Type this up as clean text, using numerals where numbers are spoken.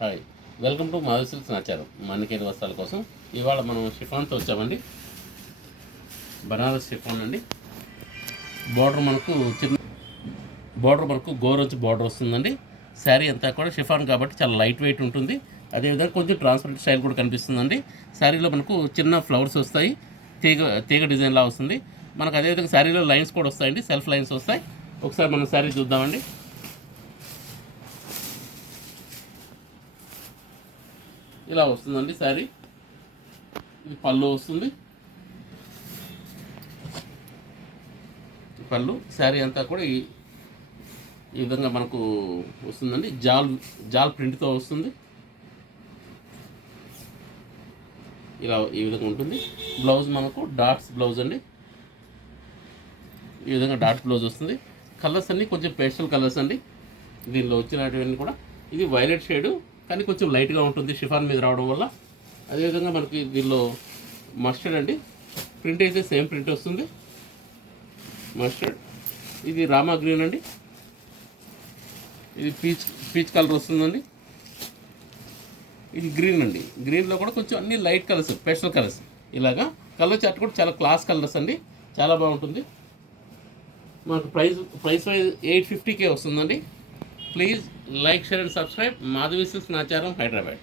Hi, welcome to Madhav silks Nacharam మన్నికేని వస్త్రాల కోసం. ఇవాళ మనం షిఫాన్తో వచ్చామండి. బనారస్ షిఫాన్ అండి. బార్డర్ మనకు గోరొచ్చి బార్డర్ వస్తుందండి. శారీ అంతా కూడా షిఫాన్ కాబట్టి చాలా లైట్ వెయిట్ ఉంటుంది. అదేవిధంగా కొంచెం ట్రాన్స్పరెంట్ స్టైల్ కూడా కనిపిస్తుందండి. శారీలో మనకు చిన్న ఫ్లవర్స్ వస్తాయి, తీగ డిజైన్లా వస్తుంది మనకు. అదేవిధంగా శారీలో లైన్స్ కూడా వస్తాయండి, సెల్ఫ్ లైన్స్ వస్తాయి. ఒకసారి మనం శారీ చూద్దామండి. ఇలా వస్తుందండి శారీ. ఇది పళ్ళు వస్తుంది. పళ్ళు శారీ అంతా కూడా ఈ విధంగా మనకు వస్తుందండి. జాల్ ప్రింట్తో వస్తుంది. ఇలా ఈ విధంగా ఉంటుంది. బ్లౌజ్ మనకు డాట్స్ బ్లౌజ్ అండి. ఈ విధంగా డాట్స్ బ్లౌజ్ వస్తుంది. కలర్స్ అన్నీ కొంచెం పేస్టల్ కలర్స్ అండి దీనిలో వచ్చినటువంటి కూడా. ఇది వైలెట్ షేడు కానీ కొంచెం లైట్గా ఉంటుంది షిఫాన్ మీద రావడం వల్ల. అదేవిధంగా మనకి దీనిలో మస్టర్డ్ అండి. ప్రింట్ అయితే సేమ్ ప్రింట్ వస్తుంది, మస్టర్డ్. ఇది రామా గ్రీన్ అండి. ఇది పీచ్ కలర్ వస్తుందండి. ఇది గ్రీన్ అండి. గ్రీన్లో కూడా కొంచెం అన్ని లైట్ కలర్స్, పేస్టల్ కలర్స్. ఇలాగా కలర్ చార్ట్ కూడా చాలా క్లాస్ కలర్స్ అండి, చాలా బాగుంటుంది. మనకు ప్రైస్ వైజ్ 850K వస్తుందండి. Please like, share and subscribe. Madhavi silks Nacharam, Hyderabad.